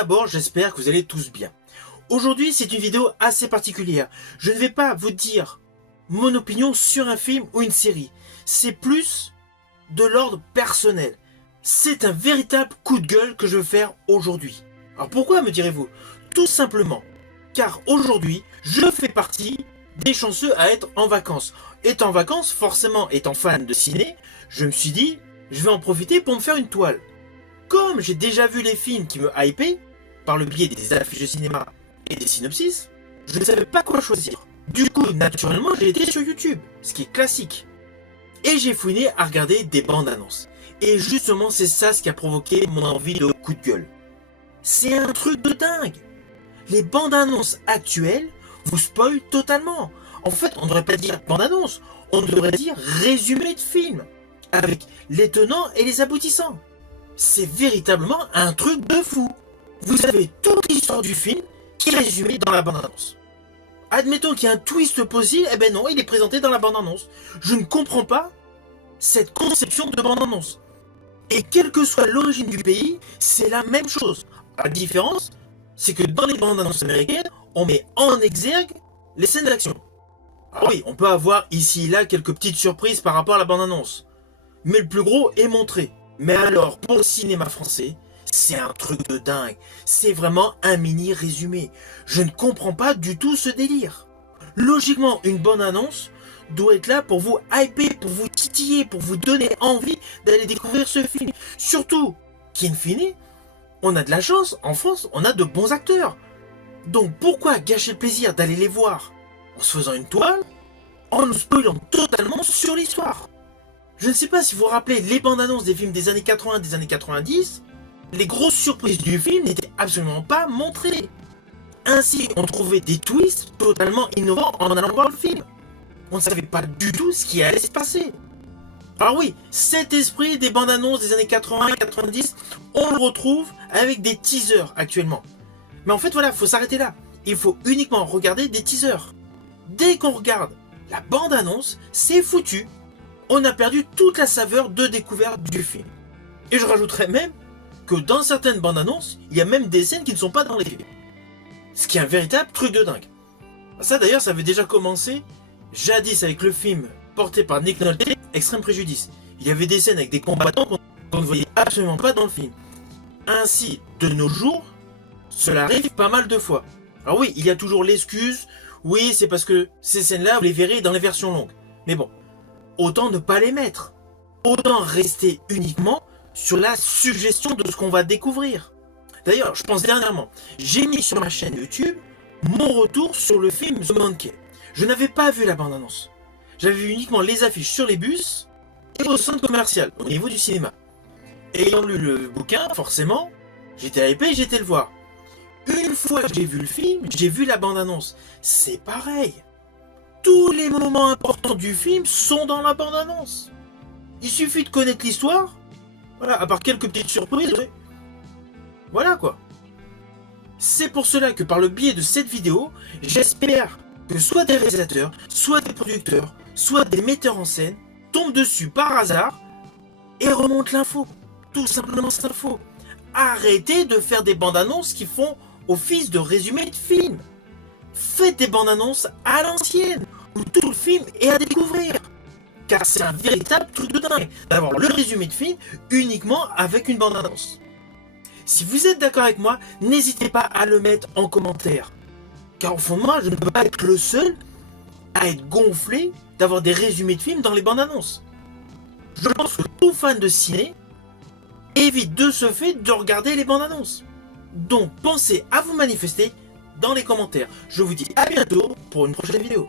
d'abord, j'espère que vous allez tous bien. Aujourd'hui, c'est une vidéo assez particulière. Je ne vais pas vous dire mon opinion sur un film ou une série. C'est plus de l'ordre personnel. C'est un véritable coup de gueule que je veux faire aujourd'hui. Alors pourquoi, me direz-vous? Tout simplement car aujourd'hui, je fais partie des chanceux à être en vacances. Étant en vacances, forcément étant fan de ciné, je me suis dit, je vais en profiter pour me faire une toile. Comme j'ai déjà vu les films qui me hypaient, par le biais des affiches de cinéma et des synopsis, je ne savais pas quoi choisir. Du coup, naturellement, j'ai été sur YouTube, ce qui est classique. Et j'ai fouiné à regarder des bandes annonces. Et justement, c'est ça ce qui a provoqué mon envie de coup de gueule. C'est un truc de dingue. Les bandes annonces actuelles vous spoilent totalement. En fait, on ne devrait pas dire bande annonce, on devrait dire résumé de film, avec les tenants et les aboutissants. C'est véritablement un truc de fou. Vous avez toute l'histoire du film qui est résumée dans la bande annonce. Admettons qu'il y a un twist possible, eh ben non, il est présenté dans la bande annonce. Je ne comprends pas cette conception de bande annonce. Et quelle que soit l'origine du pays, c'est la même chose. La différence, c'est que dans les bandes annonces américaines, on met en exergue les scènes d'action. Alors oui, on peut avoir ici et là quelques petites surprises par rapport à la bande annonce. Mais le plus gros est montré. Mais alors, pour le cinéma français, c'est un truc de dingue. C'est vraiment un mini résumé. Je ne comprends pas du tout ce délire. Logiquement, une bonne annonce doit être là pour vous hyper, pour vous titiller, pour vous donner envie d'aller découvrir ce film. Surtout qu'in fine, on a de la chance, en France, on a de bons acteurs. Donc pourquoi gâcher le plaisir d'aller les voir en se faisant une toile, en nous spoilant totalement sur l'histoire? Je ne sais pas si vous vous rappelez les bandes annonces des films des années 80, des années 90, les grosses surprises du film n'étaient absolument pas montrées. Ainsi, on trouvait des twists totalement innovants en allant voir le film. On ne savait pas du tout ce qui allait se passer. Alors oui, cet esprit des bandes annonces des années 80 90, on le retrouve avec des teasers actuellement. Mais en fait voilà, il faut s'arrêter là. Il faut uniquement regarder des teasers. Dès qu'on regarde la bande annonce, c'est foutu. On a perdu toute la saveur de découverte du film. Et je rajouterais même que dans certaines bandes annonces, il y a même des scènes qui ne sont pas dans les films. Ce qui est un véritable truc de dingue. Ça d'ailleurs, ça avait déjà commencé jadis avec le film porté par Nick Nolte, Extrême Préjudice. Il y avait des scènes avec des combattants qu'on ne voyait absolument pas dans le film. Ainsi, de nos jours, cela arrive pas mal de fois. Alors oui, il y a toujours l'excuse, oui, c'est parce que ces scènes-là, vous les verrez dans les versions longues. Mais bon, autant ne pas les mettre. Autant rester uniquement sur la suggestion de ce qu'on va découvrir. D'ailleurs, je pense dernièrement, j'ai mis sur ma chaîne YouTube mon retour sur le film The Monkey. Je n'avais pas vu la bande-annonce. J'avais vu uniquement les affiches sur les bus et au centre commercial, au niveau du cinéma. Ayant lu le bouquin, forcément, j'étais hypé, j'étais le voir. Une fois que j'ai vu le film, j'ai vu la bande-annonce. C'est pareil. Tous les moments importants du film sont dans la bande-annonce. Il suffit de connaître l'histoire. Voilà, à part quelques petites surprises. Ouais. Voilà quoi. C'est pour cela que par le biais de cette vidéo, j'espère que soit des réalisateurs, soit des producteurs, soit des metteurs en scène tombent dessus par hasard et remontent l'info. Tout simplement cette info. Arrêtez de faire des bandes annonces qui font office de résumé de film. Faites des bandes annonces à l'ancienne, où tout le film est à découvrir. Car c'est un véritable truc de dingue d'avoir le résumé de film uniquement avec une bande annonce. Si vous êtes d'accord avec moi, n'hésitez pas à le mettre en commentaire. Car au fond de moi, je ne peux pas être le seul à être gonflé d'avoir des résumés de films dans les bandes annonces. Je pense que tout fan de ciné évite de ce fait de regarder les bandes annonces. Donc pensez à vous manifester dans les commentaires. Je vous dis à bientôt pour une prochaine vidéo.